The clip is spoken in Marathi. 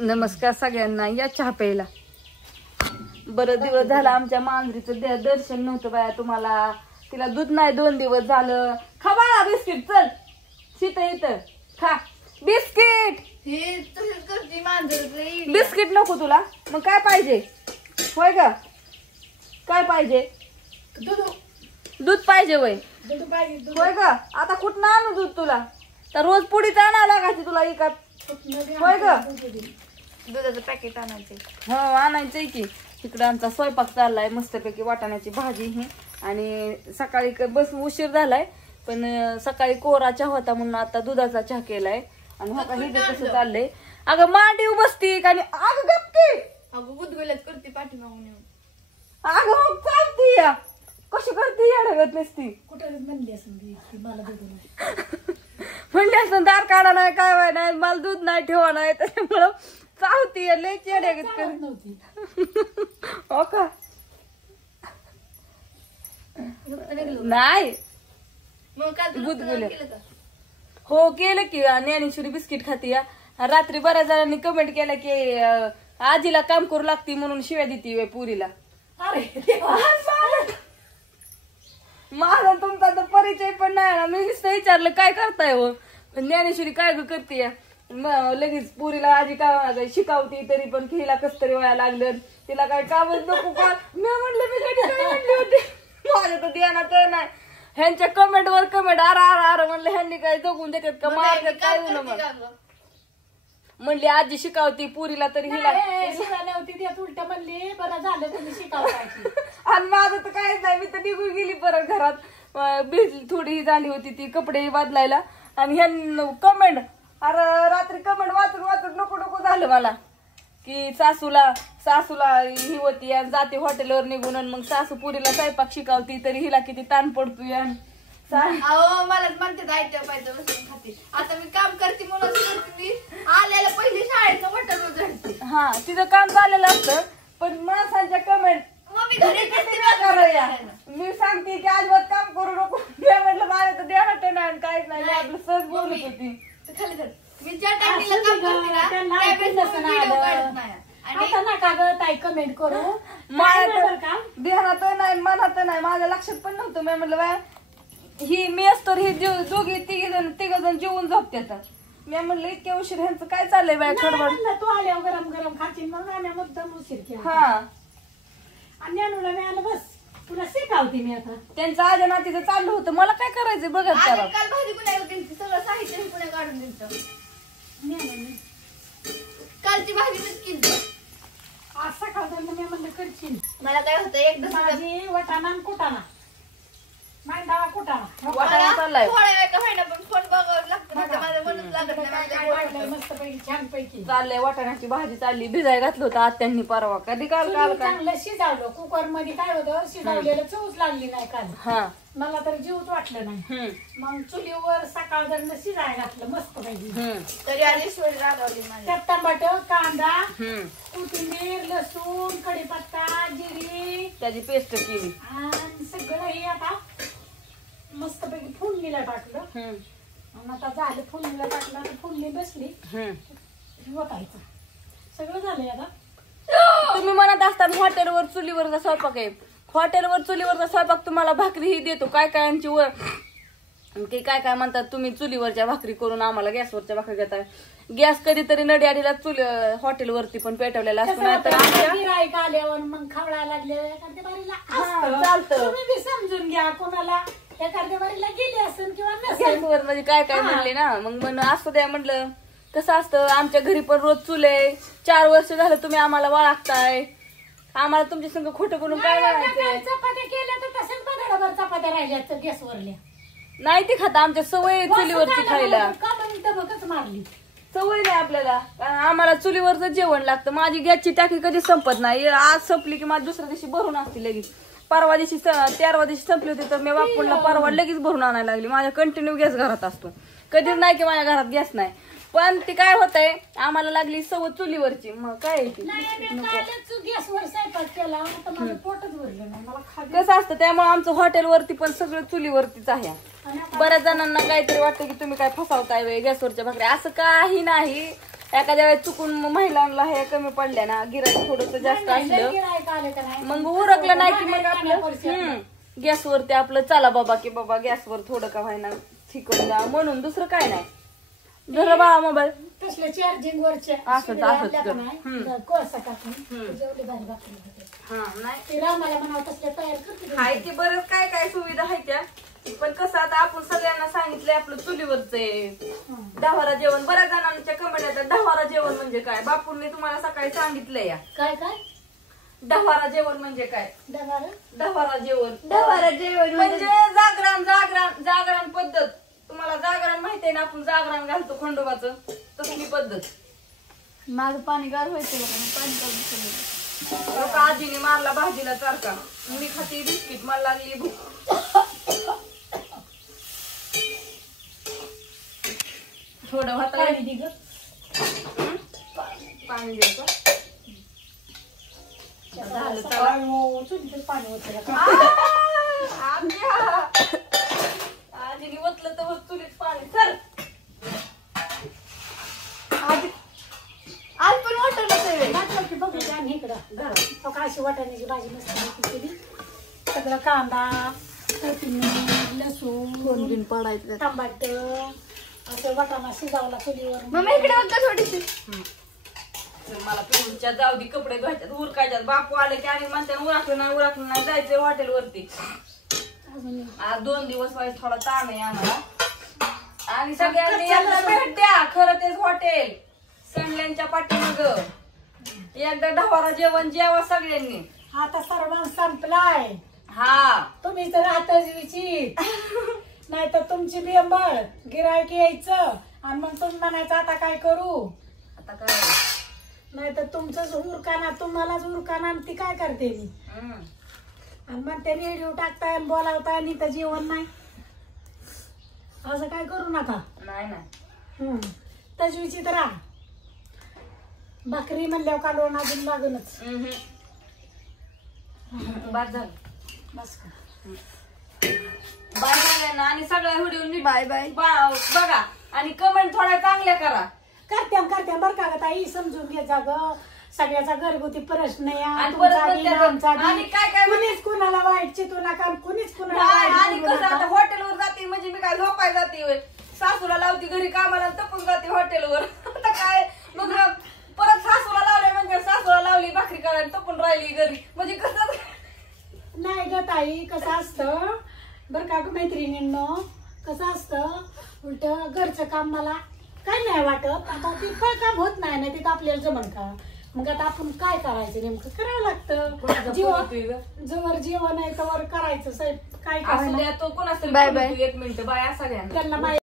नमस्कार सगळ्यांना, या चहा प्यायला. बरं दिवस झाला आमच्या मांजरीचं दर्शन नव्हतं बाया तुम्हाला. तिला दूध नाही 2 दिवस झालं. खा बाळा बिस्किट, चल शीत इथं खा बिस्किट. बिस्किट नको तुला, मग काय पाहिजे? होय ग, काय पाहिजे? दूध पाहिजे वय? होय ग, आता कुठं आणू दूध तुला? तर रोज पुडीच आणावं लागायची तुला एका. होय ग, दुधाचं पॅकेट आणायचंय. हो आणायचंय की. तिकडं आमचा स्वयंपाक चाललाय मस्तपैकी, वाटाण्याची भाजी ही. आणि सकाळी बस उशीर झालाय, पण सकाळी कोरा चहा होता म्हणून आता दुधाचा चहा केलाय. आणि हा काही कसं चाललंय. अगं मांडीव बसती आणि अगं गप्पी, अगं गुदगुल्यात करते पाठीमागून येऊन. अगं चालती या कशी करते येडगत नसती. कुठं म्हणली असं मला म्हणले असं दार काढा नाही, काय व्हाय नाही, मला दूध नाही ठेवा नाही, त्याच्यामुळं चावती लय येडगत करत नव्हती. हो का? नाही गुदगुल्या हो केलं की. ज्ञानेश्वरी बिस्किट खाती या. रात्री बऱ्याच जणांनी कमेंट केला की आजीला काम करू लागती म्हणून शिव्या देती पुरीला. माझा तुमचा तर परिचय पण नाही ना. मी नुसतं विचारलं काय करताय हो. ज्ञानेश्वरी काय करते लगेच पुरीला आजी काय शिकावती, तरी पण हिला कस तरी व्हायला लागलं. तिला काय कामच नको का? मी म्हणलं मी कधी म्हणली होती. माझ्या तर ध्यानात नाही. ह्यांच्या कमेंट वर कमेंट आर म्हणलं ह्यांनी काय जगून देतात का मारतात काय होणं. म्हणली आजी शिकावती पुरीला, तरी हिला नव्हती उलट म्हणली बरं झालं तुम्ही शिकावतायची. आणि माझं तर काहीच नाही. मी तर निघून गेली परत घरात. भिजली थोडी झाली होती ती कपडे बदलायला. आणि ह्या कमेंट अरे रात्री कमेंट वाचून वाचून नको नको झालं मला की सासूला ही होती आणि जाते हॉटेलवर निघून. मग सासू पुरीला स्वयंपाक शिकावती, तरी हिला किती ताण पडतोय. अहो मलाच म्हणते आयत्या पाहिजे बसून खाते. आता मी काम करते म्हणून मी आल्याला पहिली शाळेचं हॉटेलवर जायचे. हा तिचं काम झालेलं असतं, पण माणसांच्या कमेंट मी सांगते की अजिबात काम करू नको. म्हटलं माझ्या तर देवाट नाही काहीच नाही. आपलं सहज बोलत होती. मी ज्या टाइमला काम करते ना त्यावेळेस व्हिडिओ काढत नाही. आता नका ग ताई कमेंट करू. माझ्या देहात नाही मनात नाही, माझ्या लक्षात पण नव्हतं. मी म्हटलं बाय ही मी असतो ही दोघी तिघ जण जेवून झोपतात. मी म्हणलं इतक्या उशीर ह्यांचं काय चाललंय बाय खडबड. तू आल्यावर गरम गरम खाशील मग आम्ही मुद्दाम उशीर केला. हा आणि अनुला मी आलं बस तुला शिकावते मी आता. त्यांचं आजा नातीचं चाललं होतं, मला काय करायचं बघत त्याला. काल भाजी पुण्या सगळं साहित्य पुण्या काढून दिलं. कालची भाजी मीच केली. आज सकाळ मी म्हणलं करशील. मला काय होतं एकदा भाजी वटाणा कुटाणा मांडावा कुटाणा वाटाणा चाललाय. थोड्या वेळ का व्हायना पण फोन बघावं लागतं. माझं मनच लागत नाही. मस्त पैकी छान पैकी चाललंय. वाटाण्याची भाजी चालली. भिजाय घातलं होतं आत्यांनी परवा. कधी काल काय चांगलं शिजावलं. कुकर मध्ये काय होतं शिजवलेलं चवच लागली नाही काल. हा मला तर जीवच वाटलं नाही. मग चुलीवर सकाळ जण शिजाय घातलं मस्त पैकी. तरी आलेश्वरी रागावली माझी. त्यात टमाटर कांदा कोथिंबीर लसूण कढीपत्ता जिरी त्याची पेस्ट केली आणि सगळं हे आता मस्त पैकी फोडणीला टाकलं. आता झालं फोडणीला टाकलं आता फोडणी बसली होतायचं सगळं झालंय. आता तुम्ही म्हणत असताना हॉटेलवर चुलीवरचा स्वयंपाक आहे. हॉटेलवर चुलीवरचा स्वयंपाक तुम्हाला भाकरीही देतो. काय काय यांची वर काय काय म्हणतात तुम्ही चुलीवरच्या भाकरी करून आम्हाला गॅसवरच्या भाकरी देताय. गॅस कधीतरी नडी आडीला हॉटेलवरती पण पेटवलेला असतो. नाही तर गिराईक आल्यावर मग खावळायला लागले चालतं. तुम्ही बी समजून घ्या. कोणाला एखाद्या बारीला गेली असेल किंवा गॅसवर म्हणजे काय काय म्हणले ना. मग असं द्या म्हटलं. कसं असतं आमच्या घरी पण रोज चुले. 4 वर्ष झालं तुम्ही आम्हाला वाळगताय. आम्हाला तुमच्या संग खोटं बोलून काय करायचं. चपात्या केल्या तर तसंच बघा चपात्या राहिल्या गॅसवरल्या नाही ती खाता. आमच्या सवय चुलीवरची खायला. मारली सवय नाही आपल्याला. आम्हाला चुलीवरच जेवण लागतं. माझी गॅसची टाकी कधी संपत नाही. आज संपली की माझी दुसऱ्या दिवशी भरून असते लगेच. परवा दिवशी 13व्या दिवशी संपली होती तर मी बापूला परवा लगेच भरून आणायला लागली. माझ्या कंटिन्यू गॅस घरात असतो. कधीच नाही की माझ्या घरात गॅस नाही. पण ती काय होतंय आम्हाला लागली सवय चुलीवरची. मग काय गॅसवर स्वयंपाक केला पोटच भरलं नाही मला. कसं असतं त्यामुळे आमचं हॉटेलवरती पण सगळं चुलीवरतीच आहे. बऱ्याच जणांना काहीतरी वाटतं की तुम्ही काय फसावताय गॅसवरच्या भाकरी. असं काही नाही. एखाद्या वेळेस चुकून महिलांना हे कमी पडल्या ना गिराईक थोडस जास्त असलं गिरायक आले का नाही मग उरकलं नाही की मग आपलं गॅसवरती आपलं चला बाबा की बाबा गॅसवर थोडं का व्हायना शिकवून जा म्हणून दुसरं काय नाही. जरा बाळा मोबाईल तसले चार्जिंग वरचे असंच कोळसा टाकून जेवढे भारी भाकरी होते. हा नाही ते रामाला म्हणावं तसले तयार करते हाय की बरंच काय काय सुविधा आहे त्या पण कसं आता आपण सगळ्यांना सांगितलंय आपलं चुलीवरचे डहावारा जेवण. बऱ्याच जणांच्या कमेंट येतात डहावारा जेवण म्हणजे काय. बापूंनी तुम्हाला सकाळी सांगितलंय या काय काय डहावारा जेवण म्हणजे काय. डहावारा जेवण म्हणजे जागरण पद्धत. तुम्हाला जागरण माहितीये ना आपण जागरण घालतो खंडोबाचं तसली पद्धत. माझं पाणी गार व्हायचं पाणी काढून लोक आजीने मारला भाजीला चारका मी खाती बिस्किट मला लागली भूक. थोडं भात पाणी द्यायचं झालं चुलीच पाणी होतं आजीने ओतलं तर चुलीत पाणी चल. आज पण वाटत बघितली आम्ही इकडं अशी वाटाण्याची भाजी मस्त केली. सगळं कांदा लसूण पडायचं टमाट असं वाटाणा शिजावला चुलीवर. मग इकडे होता थोडीशी मला पिऊच्या जाऊदी कपडे धुवायच्यात उरकायच्यात. बापू आले की आणि म्हणते उरकलं नाही जायचंय हॉटेलवरती. आज 2 दिवस व्हायचं थोडा ताण आहे आम्हाला आणि सगळ्यांनी एकदा भेट द्या. खरं तेच हॉटेल संडल्यांच्या पाठीमाग एकदा डहावारा जेवण जेवा सगळ्यांनी. आता सर्वांना संपलाय. हा तुम्ही तर आताच विचित नाही तर तुमची बिंबळ गिरायक यायचं आणि मग तुम्ही म्हणायचं आता काय करू. आता काय नाही तर तुमचंच उरकाना तुम्हालाच उरकाना ती काय करते मी आणि मग ते रेडिओ टाकताय बोलावताय आणि तर जेवण नाही. असं काय करू नका. नाही तजवीची तर राहा भाकरी म्हणल्यावर कालवण अजून लागूनच. बाद झालं बस का. बाय सगळ्यांना आणि सगळ्या व्हिडिओ बाय बाय बघा आणि कमेंट थोड्या चांगल्या करा. करत्या बरं का ग ताई समजून घे जा ग. सगळ्याचा घरगुती प्रश्न आणि काय काय कुणीच कुणाला वाईट चितू नका कुणीच कुणाला आणि कसं आता हॉटेलवर जाते म्हणजे मी काय झोपाय जाते सासूला लावती घरी कामाला तपून जाते हॉटेलवर. आता काय मग परत सासूला लावले म्हणजे सासूला लावली भाकरी करायला तपून राहिली घरी म्हणजे कसं. नाही ग ताई कसं असतं बरं का ग मैत्रिणींनो कसं असतं उलट घरचं काम मला काय नाही वाटत. आता ते काम होत नाही ना तिथं आपल्याला जमन का. मग आता आपण काय करायचं नेमकं करावं लागतं. जवळ जेवण आहे तवर करायचं साहेब काय करायचं. तो कोणाच 1 मिनिट बाय सगळ्यांना त्यांना